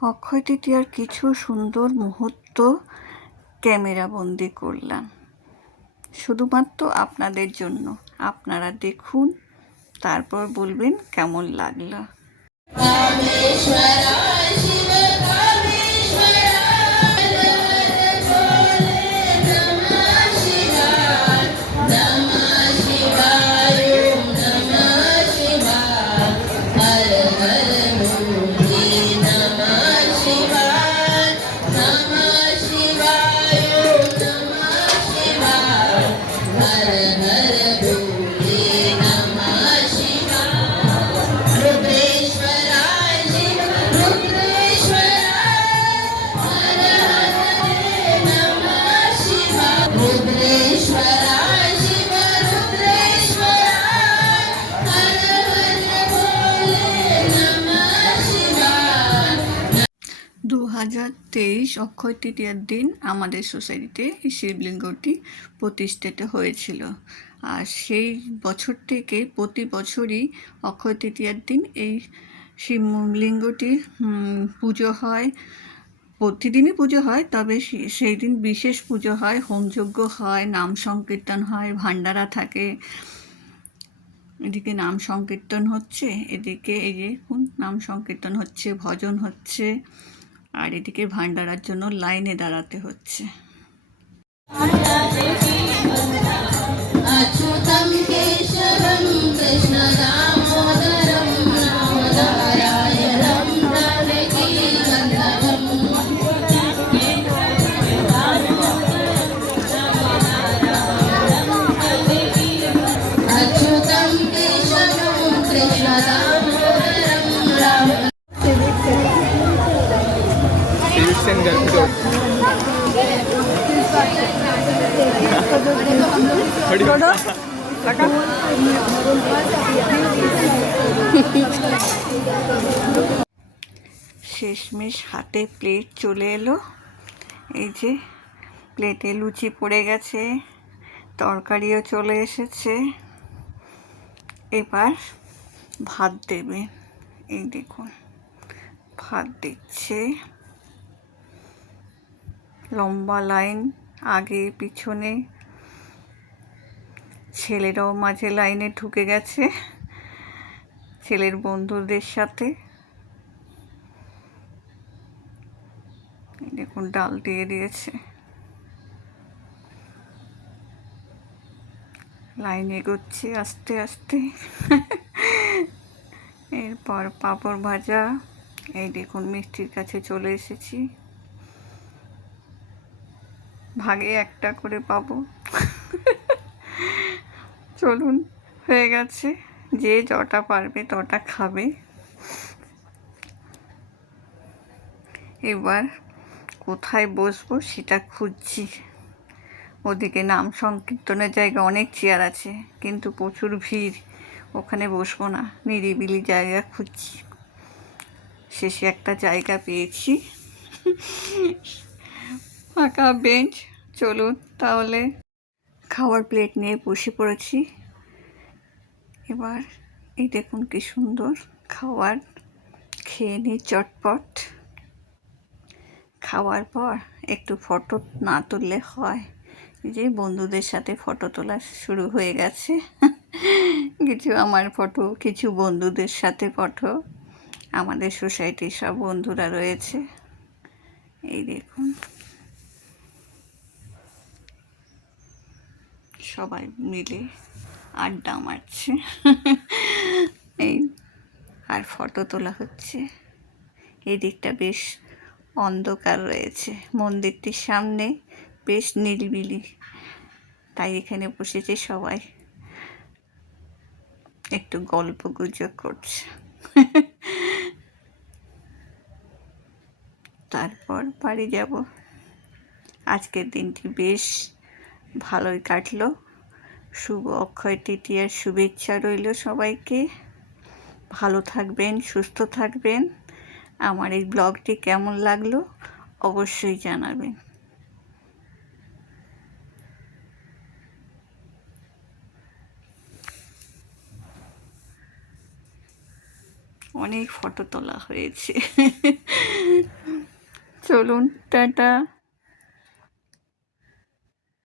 অক্ষয় তৃতীয়ার কিছু সুন্দর মুহূর্ত ক্যামেরা বন্দি করলাম শুধুমাত্র আপনাদের জন্য। আপনারা দেখুন, তারপর বলবেন কেমন লাগলো। रुद्रेश्वराय शिव रुद्रेश्वराय हर हर भोले नमः शिवाय। 2023 অক্ষয় তৃতীয়ার দিন আমাদের সোসাইটিতে এই শিবলিঙ্গটি প্রতিষ্ঠিত হয়েছিল। আর সেই বছর থেকে প্রতি বছরই অক্ষয় তৃতীয়ার দিন এই শিবলিঙ্গটির পুজো হয়। প্রতিদিনই পুজো হয়, তবে সেই দিন বিশেষ পুজো হয়, হোমযজ্ঞ হয়, নাম সংকীর্তন হয়, ভান্ডারা থাকে। এদিকে নাম সংকীর্তন হচ্ছে, এদিকে এই যে নাম সংকীর্তন হচ্ছে, ভজন হচ্ছে, আর এদিকে ভান্ডারার জন্য লাইনে দাঁড়াতে হচ্ছে। अच्युतं केशवं कृष्णदामोदरं नारायणं जानकी वल्लभम् अच्युतं केशवं कृष्णदामोदरं राम শেষমেশ হাতে প্লেট চলে এলো। এই যে প্লেটে লুচি পড়ে গেছে, তরকারিও চলে এসেছে। এবার ভাত দেবে। এই দেখুন ভাত দিচ্ছে, লম্বা লাইন, আগে পিছনে। ছেলেরাও মাঝে লাইনে ঢুকে গেছে ছেলের বন্ধুদের সাথে। দেখুন ডাল দিয়ে দিয়েছে, লাইন এগোচ্ছে আস্তে আস্তে। এরপর পাঁপড় ভাজা। এই দেখুন মিষ্টির কাছে চলে এসেছি, ভাগে একটা করে পাবো। চলুন, হয়ে গেছে, যে যটা পারবে তটা খাবে। এবার কোথায় বসবো সেটা খুঁজছি। ওদিকে নাম সংকীর্তনের জায়গা অনেক চেয়ার আছে, কিন্তু প্রচুর ভিড়, ওখানে বসবো না, নিরিবিলি জায়গা খুঁজছি। শেষে একটা জায়গা পেয়েছি, ফাঁকা বেঞ্চ। চলুন তাহলে, খাওয়ার প্লেট নিয়ে বসে পড়েছি। এবার এই দেখুন কি সুন্দর খাবার, খেয়ে নিই চটপট। খাওয়ার পর একটু ফটো না তুললে হয়। এই যে বন্ধুদের সাথে ফটো তোলা শুরু হয়ে গেছে। কিছু আমার ফটো, কিছু বন্ধুদের সাথে ফটো। আমাদের সোসাইটির সব বন্ধুরা রয়েছে। এই দেখুন সবাই মিলে আড্ডা মারছে। এই আর ফটো তোলা হচ্ছে। এই দিকটা বেশ অন্ধকার রয়েছে, মন্দিরটির সামনে বেশ নিরিবিলি, তাই এখানে বসেছে সবাই, একটু গল্প গুজব করছে। তারপর বাড়ি যাব। আজকের দিনটি বেশ ভালোই কাটলো। শুভ অক্ষয় তৃতীয়ার শুভেচ্ছা রইল সবাইকে। ভালো থাকবেন, সুস্থ থাকবেন। আমার এই ব্লগটি কেমন লাগলো অবশ্যই জানাবেন। অনেক ফটো তোলা হয়েছে। চলুন, টাটা।